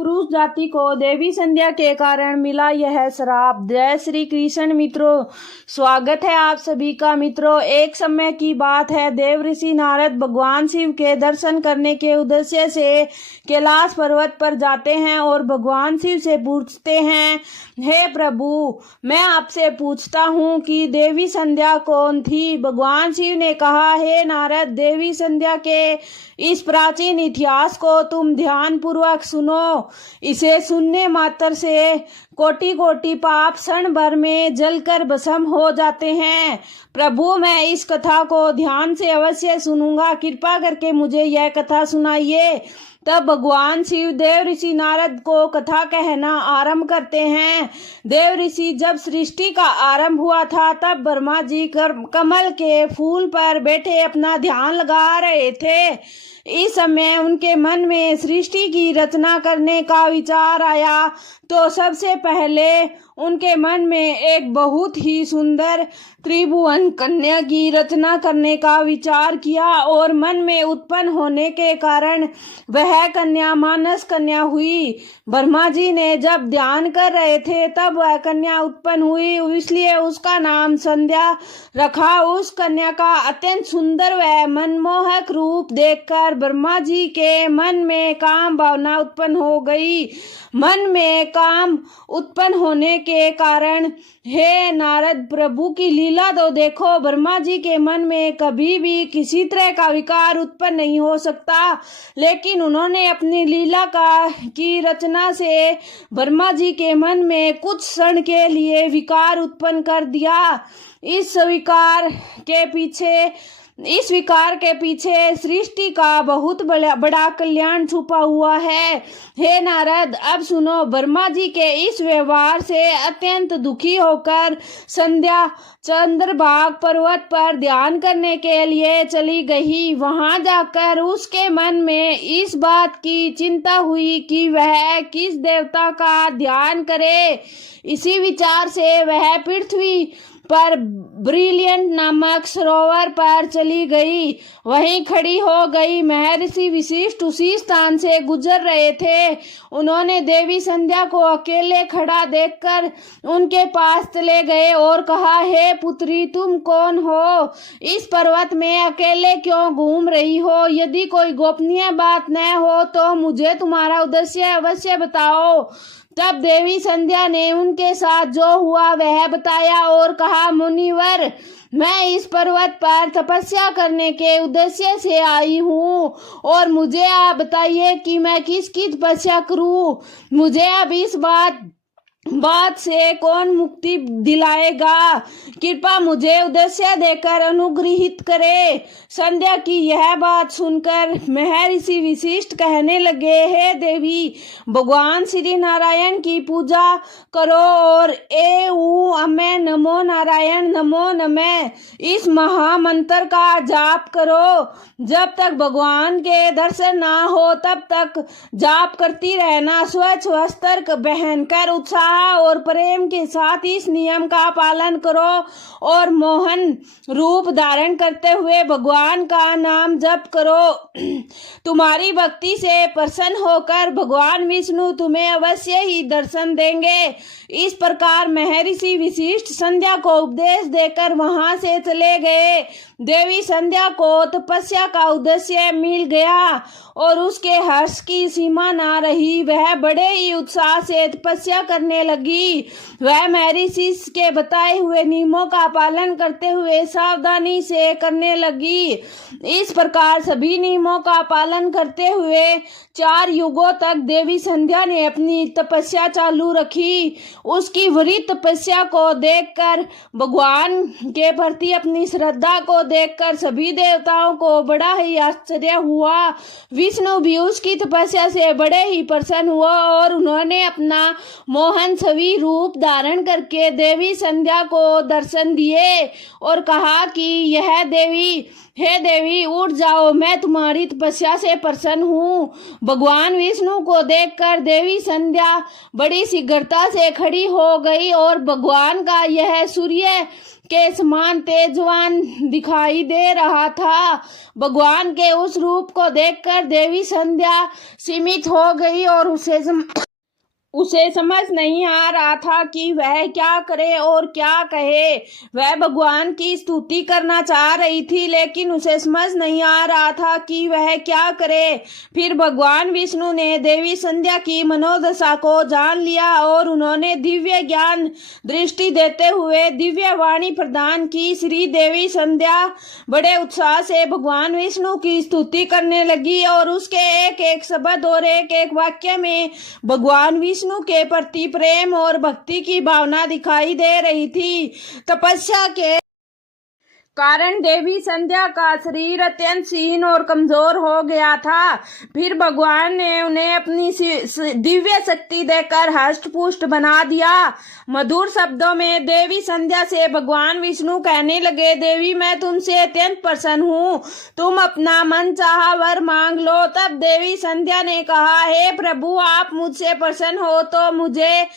पुरुष जाति को देवी संध्या के कारण मिला यह श्राप। जय श्री कृष्ण मित्रों, स्वागत है आप सभी का। मित्रों, एक समय की बात है, देव ऋषि नारद भगवान शिव के दर्शन करने के उद्देश्य से कैलाश पर्वत पर जाते हैं और भगवान शिव से पूछते हैं, हे प्रभु, मैं आपसे पूछता हूँ कि देवी संध्या कौन थी। भगवान शिव ने कहा, हे नारद, देवी संध्या के इस प्राचीन इतिहास को तुम ध्यान पूर्वक सुनो। इसे सुनने मात्र से कोटि कोटि पाप क्षण भर में जलकर भस्म हो जाते हैं। प्रभु, मैं इस कथा को ध्यान से अवश्य सुनूंगा, कृपा करके मुझे यह कथा सुनाइए। तब भगवान शिव देव ऋषि नारद को कथा कहना आरंभ करते हैं। देव ऋषि जब सृष्टि का आरंभ हुआ था, तब ब्रह्मा जी कमल के फूल पर बैठे अपना ध्यान लगा रहे थे। इस समय उनके मन में सृष्टि की रचना करने का विचार आया, तो सबसे पहले उनके मन में एक बहुत ही सुंदर त्रिभुवन कन्या की रचना करने का विचार किया और मन में उत्पन्न होने के कारण वह कन्या मानस कन्या हुई। ब्रह्मा जी ने जब ध्यान कर रहे थे तब वह कन्या उत्पन्न हुई, इसलिए उसका नाम संध्या रखा। उस कन्या का अत्यंत सुंदर व मनमोहक रूप देखकर ब्रह्मा जी के मन में काम भावना उत्पन्न हो गई। मन में काम उत्पन्न होने के कारण, हे नारद, प्रभु की लीला तो देखो। ब्रह्मा जी के मन में कभी भी किसी तरह का विकार उत्पन्न नहीं हो सकता, लेकिन उन्होंने अपनी लीला की रचना से ब्रह्मा जी के मन में कुछ क्षण के लिए विकार उत्पन्न कर दिया। इस विकार के पीछे सृष्टि का बहुत बड़ा कल्याण छुपा हुआ है। हे नारद, अब सुनो। ब्रह्मा जी के इस व्यवहार से अत्यंत दुखी होकर संध्या चंद्रभाग पर्वत पर ध्यान करने के लिए चली गई। वहां जाकर उसके मन में इस बात की चिंता हुई कि वह किस देवता का ध्यान करे। इसी विचार से वह पृथ्वी पर ब्रिलियंट नामक सरोवर पर चली गई, वहीं खड़ी हो गई। महर्षि वशिष्ठ उसी स्थान से गुजर रहे थे। उन्होंने देवी संध्या को अकेले खड़ा देखकर उनके पास चले गए और कहा, हे पुत्री, तुम कौन हो? इस पर्वत में अकेले क्यों घूम रही हो? यदि कोई गोपनीय बात न हो तो मुझे तुम्हारा उद्देश्य अवश्य बताओ। तब देवी संध्या ने उनके साथ जो हुआ वह बताया और कहा, मुनिवर, मैं इस पर्वत पर तपस्या करने के उद्देश्य से आई हूँ और मुझे आप बताइए कि मैं किसकी तपस्या करूँ। मुझे अब इस बात से कौन मुक्ति दिलाएगा? कृपा मुझे उद्देश्य देकर अनुग्रहित करे। संध्या की यह बात सुनकर महर्षि वशिष्ठ कहने लगे, हे देवी, भगवान श्री नारायण की पूजा करो और अमे नमो नारायण नमो नमः इस महामंत्र का जाप करो। जब तक भगवान के दर्शन ना हो तब तक जाप करती रहना। स्वच्छ वस्त्र पहनकर उत्साह और प्रेम के साथ इस नियम का पालन करो और मोहन रूप धारण करते हुए भगवान का नाम जप करो। तुम्हारी भक्ति से प्रसन्न होकर भगवान विष्णु तुम्हें अवश्य ही दर्शन देंगे। इस प्रकार महर्षि वशिष्ठ संध्या को उपदेश देकर वहां से चले गए। देवी संध्या को तपस्या का उद्देश्य मिल गया और उसके हर्ष की सीमा ना रही। वह बड़े ही उत्साह से तपस्या करने लगी। वह महर्षि के बताए हुए नियमों का पालन करते हुए सावधानी से करने लगी। इस प्रकार सभी नियमों का पालन करते हुए 4 युगों तक देवी संध्या ने अपनी तपस्या चालू रखी। उसकी बड़ी तपस्या को देखकर, भगवान के प्रति अपनी श्रद्धा को देखकर सभी देवताओं को बड़ा ही आश्चर्य हुआ। विष्णु भी उसकी तपस्या से बड़े ही प्रसन्न हुआ और उन्होंने अपना मोहन छवि रूप धारण करके देवी संध्या को दर्शन दिए और कहा कि यह देवी, हे देवी उठ जाओ, मैं तुम्हारी तपस्या से प्रसन्न हूँ। भगवान विष्णु को देखकर देवी संध्या बड़ी शीघ्रता से खड़ी हो गई और भगवान का यह सूर्य के समान तेजवान दिखाई दे रहा था। भगवान के उस रूप को देखकर देवी संध्या सीमित हो गई और उसे समझ नहीं आ रहा था कि वह क्या करे और क्या कहे। वह भगवान की स्तुति करना चाह रही थी, लेकिन उसे समझ नहीं आ रहा था कि वह क्या करे। फिर भगवान विष्णु ने देवी संध्या की मनोदशा को जान लिया और उन्होंने दिव्य ज्ञान दृष्टि देते हुए दिव्य वाणी प्रदान की। श्री देवी संध्या बड़े उत्साह से भगवान विष्णु की स्तुति करने लगी और उसके एक एक शब्द और एक एक वाक्य में भगवान विष्णु के प्रति प्रेम और भक्ति की भावना दिखाई दे रही थी। तपस्या के कारण देवी संध्या का शरीर अत्यंत क्षीण और कमजोर हो गया था। फिर भगवान ने उन्हें अपनी दिव्य शक्ति देकर हष्ट पुष्ट बना दिया। मधुर शब्दों में देवी संध्या से भगवान विष्णु कहने लगे, देवी मैं तुमसे अत्यंत प्रसन्न हूँ, तुम अपना मन चाहा वर मांग लो। तब देवी संध्या ने कहा, हे प्रभु आप मुझसे प्रसन्न हो तो मुझे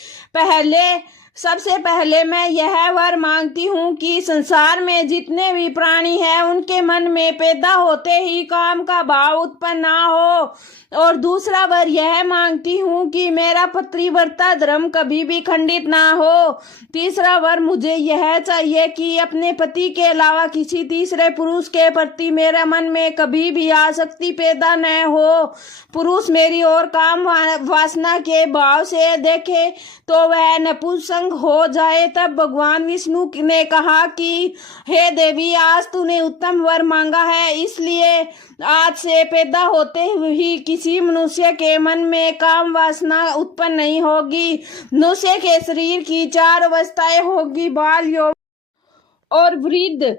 सबसे पहले मैं यह वर मांगती हूँ कि संसार में जितने भी प्राणी हैं उनके मन में पैदा होते ही काम का भाव उत्पन्न ना हो। और दूसरा वर यह मांगती हूँ कि मेरा पतिव्रता धर्म कभी भी खंडित ना हो। तीसरा वर मुझे यह चाहिए कि अपने पति के अलावा किसी तीसरे पुरुष के प्रति मेरे मन में कभी भी आसक्ति पैदा न हो। पुरुष मेरी ओर काम वासना के भाव से देखे तो वह नपुंसक हो जाए। तब भगवान विष्णु ने कहा कि हे देवी आज तूने उत्तम वर मांगा है, इसलिए आज से पैदा होते ही किसी मनुष्य के मन में काम वासना उत्पन्न नहीं होगी। मनुष्य के शरीर की 4 अवस्थाएं होगी, बाल, यौवन और वृद्ध।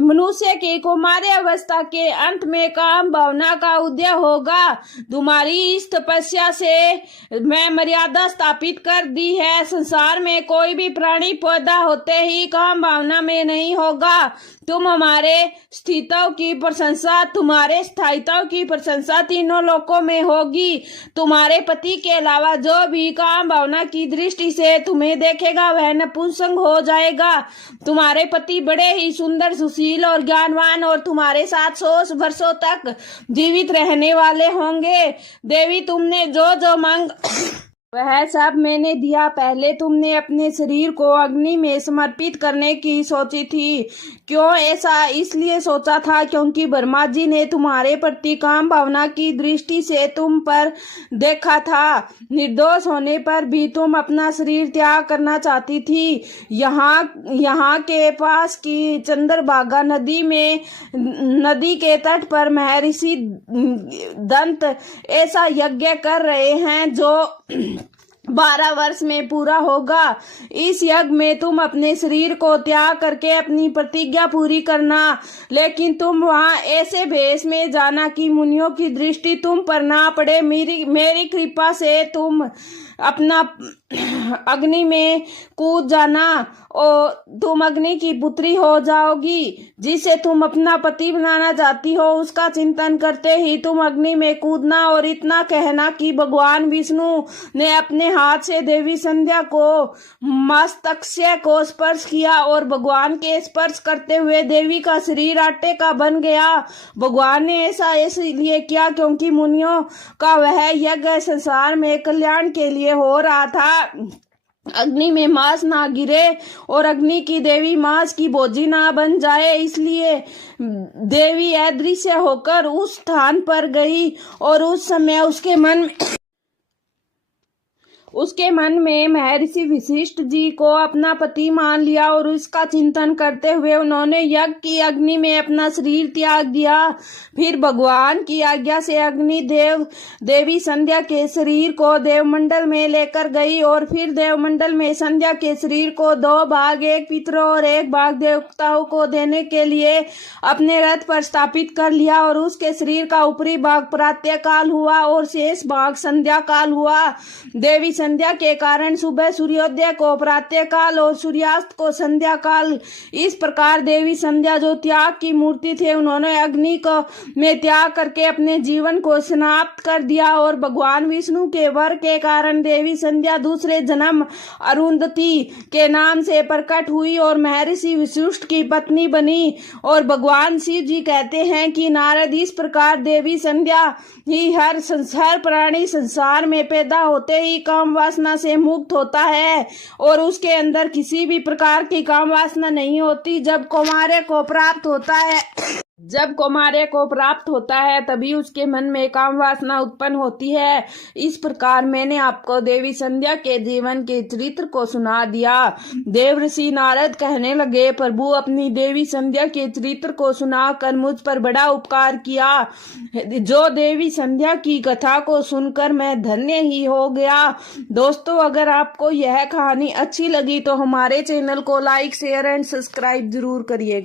मनुष्य की कौमार्य अवस्था के अंत में काम भावना का उदय होगा। तुम्हारी इस तपस्या से मैं मर्यादा स्थापित कर दी है। संसार में कोई भी प्राणी पैदा होते ही काम भावना में नहीं होगा। तुम हमारे स्थितों की प्रशंसा, तुम्हारे स्थायित्व की प्रशंसा तीनों लोकों में होगी। तुम्हारे पति के अलावा जो भी काम भावना की दृष्टि से तुम्हें देखेगा वह नपुंसक हो जाएगा। तुम्हारे पति बड़े ही सुंदर, सुशील और ज्ञानवान और तुम्हारे साथ 100 वर्षों तक जीवित रहने वाले होंगे। देवी तुमने जो जो मांग वह सब मैंने दिया। पहले तुमने अपने शरीर को अग्नि में समर्पित करने की सोची थी। क्यों ऐसा इसलिए सोचा था क्योंकि ब्रह्मा जी ने तुम्हारे प्रति काम भावना की दृष्टि से तुम पर देखा था। निर्दोष होने पर भी तुम अपना शरीर त्याग करना चाहती थी। यहाँ के पास की चंद्रभागा नदी के तट पर महर्षि दंत ऐसा यज्ञ कर रहे हैं जो 12 वर्ष में पूरा होगा। इस यज्ञ में तुम अपने शरीर को त्याग करके अपनी प्रतिज्ञा पूरी करना, लेकिन तुम वहां ऐसे भेष में जाना कि मुनियों की दृष्टि तुम पर ना पड़े। मेरी कृपा से तुम अपना अग्नि में कूद जाना और तुम अग्नि की पुत्री हो जाओगी। जिसे तुम अपना पति बनाना चाहती हो उसका चिंतन करते ही तुम अग्नि में कूदना और इतना कहना कि भगवान विष्णु ने अपने हाथ से देवी संध्या को मस्तक को स्पर्श किया और भगवान के स्पर्श करते हुए देवी का शरीर आटे का बन गया। भगवान ने ऐसा इसलिए किया क्योंकि मुनियों का वह यज्ञ संसार में कल्याण के लिए हो रहा था। अग्नि में मांस ना गिरे और अग्नि की देवी मांस की भोजी ना बन जाए, इसलिए देवी अदृश्य होकर उस स्थान पर गई और उस समय उसके मन में महर्षि वशिष्ठ जी को अपना पति मान लिया और उसका चिंतन करते हुए उन्होंने यज्ञ की अग्नि में अपना शरीर त्याग दिया। फिर भगवान की आज्ञा से अग्नि देवी संध्या के शरीर को देवमंडल में लेकर गई और फिर देवमंडल में संध्या के शरीर को 2 भाग, एक पितरों और एक भाग देवताओं को देने के लिए अपने रथ पर स्थापित कर लिया और उसके शरीर का ऊपरी भाग प्रातः काल हुआ और शेष भाग संध्या काल हुआ। देवी संध्या के कारण सुबह सूर्योदय को प्रातः काल और सूर्यास्त को संध्या काल। इस प्रकार देवी संध्या जो त्याग की मूर्ति थे, उन्होंने अग्नि को में त्याग करके अपने जीवन को समाप्त कर दिया और भगवान विष्णु के वर के कारण देवी संध्या दूसरे जन्म अरुंधति के नाम से प्रकट हुई और महर्षि वशिष्ठ की पत्नी बनी। और भगवान शिव जी कहते हैं कि नारद, इस प्रकार देवी संध्या ही हर प्राणी संसार में पैदा होते ही काम वासना से मुक्त होता है और उसके अंदर किसी भी प्रकार की काम वासना नहीं होती। जब कौमार्य को प्राप्त होता है तभी उसके मन में काम वासना उत्पन्न होती है। इस प्रकार मैंने आपको देवी संध्या के जीवन के चरित्र को सुना दिया। देवर्षि नारद कहने लगे, प्रभु अपनी देवी संध्या के चरित्र को सुनाकर मुझ पर बड़ा उपकार किया। जो देवी संध्या की कथा को सुनकर मैं धन्य ही हो गया। दोस्तों, अगर आपको यह कहानी अच्छी लगी तो हमारे चैनल को लाइक, शेयर एंड सब्सक्राइब जरूर करिएगा।